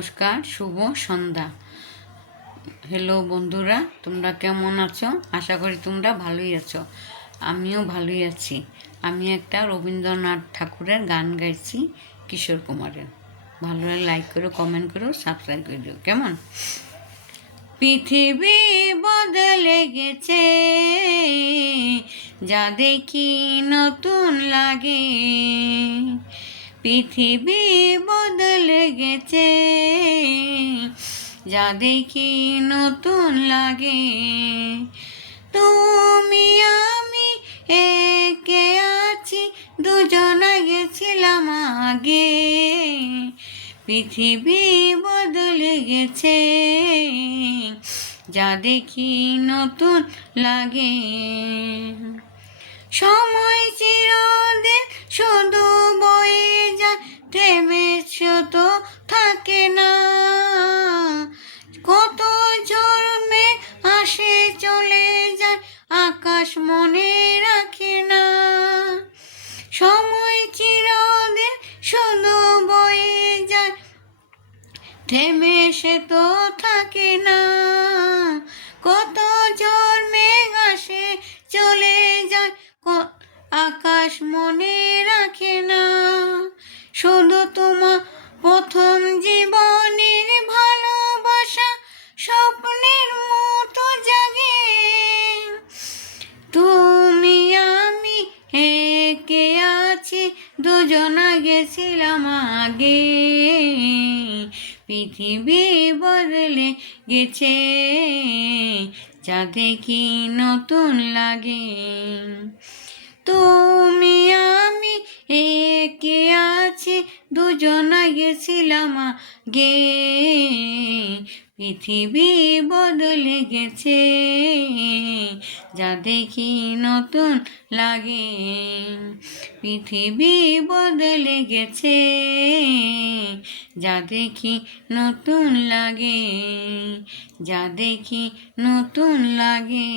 নমস্কার, শুভ সন্ধ্যা। হ্যালো বন্ধুরা, তোমরা কেমন আছো? আশা করি তোমরা ভালোই আছো। আমিও ভালোই আছি। আমি একটা রবীন্দ্রনাথ ঠাকুরের গান গাইছি, কিশোর কুমারের। ভালো লাগে লাইক করো, কমেন্ট করো, সাবস্ক্রাইব করে দিও। কেমন? পৃথিবী বদলে গেছে, যা দেখি নতুন লাগে। পৃথিবী বদলে গেছে, যা দেখি নতুন লাগে। তুমি আমি একে আছি, দুজনা গেছিলাম আগে। পৃথিবী বদলে গেছে, যা দেখি নতুন লাগে। সময় চিরদিন শুধু বয়ে যায়, থেমে তো থাকে না। কত ঝড় মেঘ আসে চলে যায়, আকাশ মনে রাখে না। সময় চিরদিন শুধু বয়ে যায়, থেমে তো থাকে না। কত ঝড় মেঘ আসে চলে যায়, আকাশ মনে রাখে না। শুধু তোমার প্রথম জীবনের ভালোবাসা স্বপ্নের মতো জাগে। তুমি আমি একে আছি, দুজনা গেছিলাম আগে। পৃথিবী বদলে গেছে, যা দেখি নতুন লাগে। তুমি আমি একে আছি, দুজনা গেছিলাম আগে। পৃথিবী বদলে গেছে, যা দেখি নতুন লাগে। পৃথিবী বদলে গেছে, যা দেখি নতুন লাগে, যা দেখি নতুন লাগে।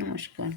নমস্কার।